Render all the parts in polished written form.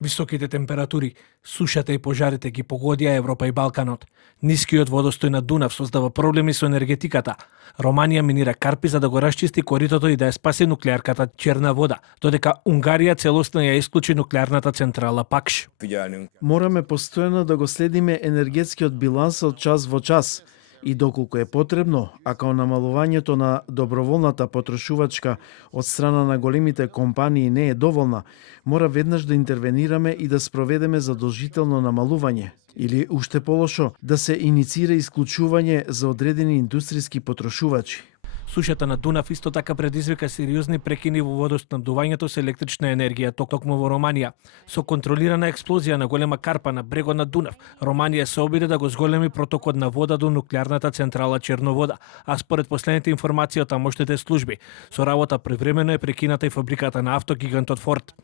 Високите температури, сушата и пожарите ги погодија Европа и Балканот. Нискиот водостој на Дунав создава проблеми со енергетиката. Романија минира Карпи за да го расчисти коритото и да ја спаси нуклеарката Черна вода, додека Унгарија целосно ја исклучи нуклеарната централа Пакш. Мораме постојано да го следиме енергетскиот биланс од час во час и доколку е потребно, а као намалувањето на доброволната потрошувачка од страна на големите компании не е доволна, мора веднаш да интервенираме и да спроведеме задолжително намалување. Или, уште полошо, да се иницира исклучување за одредени индустријски потрошувачи. Сушата на Дунав исто така предизвика сериозни прекини во водоснабдувањето со електрична енергија токму во Романија. Со контролирана експлозија на голема карпа на брегот на Дунав, Романија се обиде да го зголеми протокот на вода до нуклеарната централа Черновода, а според последните информации од тамошните служби, со работа привремено е прекината и фабриката на автогигантот Форд.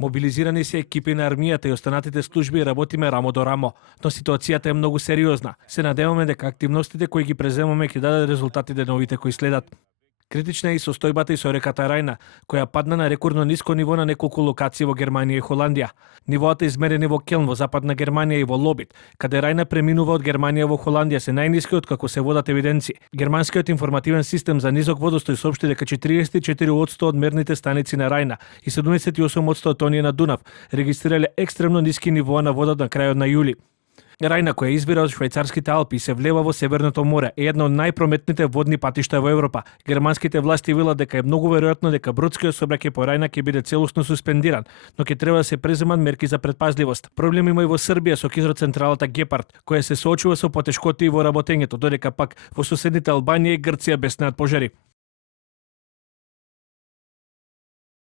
Мобилизирани се екипи на армијата и останатите служби и работиме рамо до рамо, но ситуацијата е многу сериозна. Се надеваме дека активностите кои ги преземаме ќе дадат резултати деновите кои следат. Критична е и состојбата и со реката Рајна, која падна на рекордно ниско ниво на неколку локации во Германија и Холандија. Нивоата измерени во Келн во западна Германија и во Лобит, каде Рајна преминува од Германија во Холандија, се најниски од како се водат евиденции. Германскиот информативен систем за низок водостој соопшти дека 44% од мерните станици на Рајна и 78% од оние на Дунав регистрирале екстремно ниски нивоа на водата на крајот на јули. Рајна, која извира од швајцарските Алпи и се влева во Северното море, е една од најпрометните водни патишта во Европа. Германските власти велат дека е многу веројатно дека бродскиот сообраќај по Рајна ќе биде целосно суспендиран, но ќе треба да се преземат мерки за предпазливост. Проблем има и во Србија со хидроцентралата Гепард, која се соочува со потешкоти во работењето, додека пак во соседните Албанија и Грција беснеат пожари.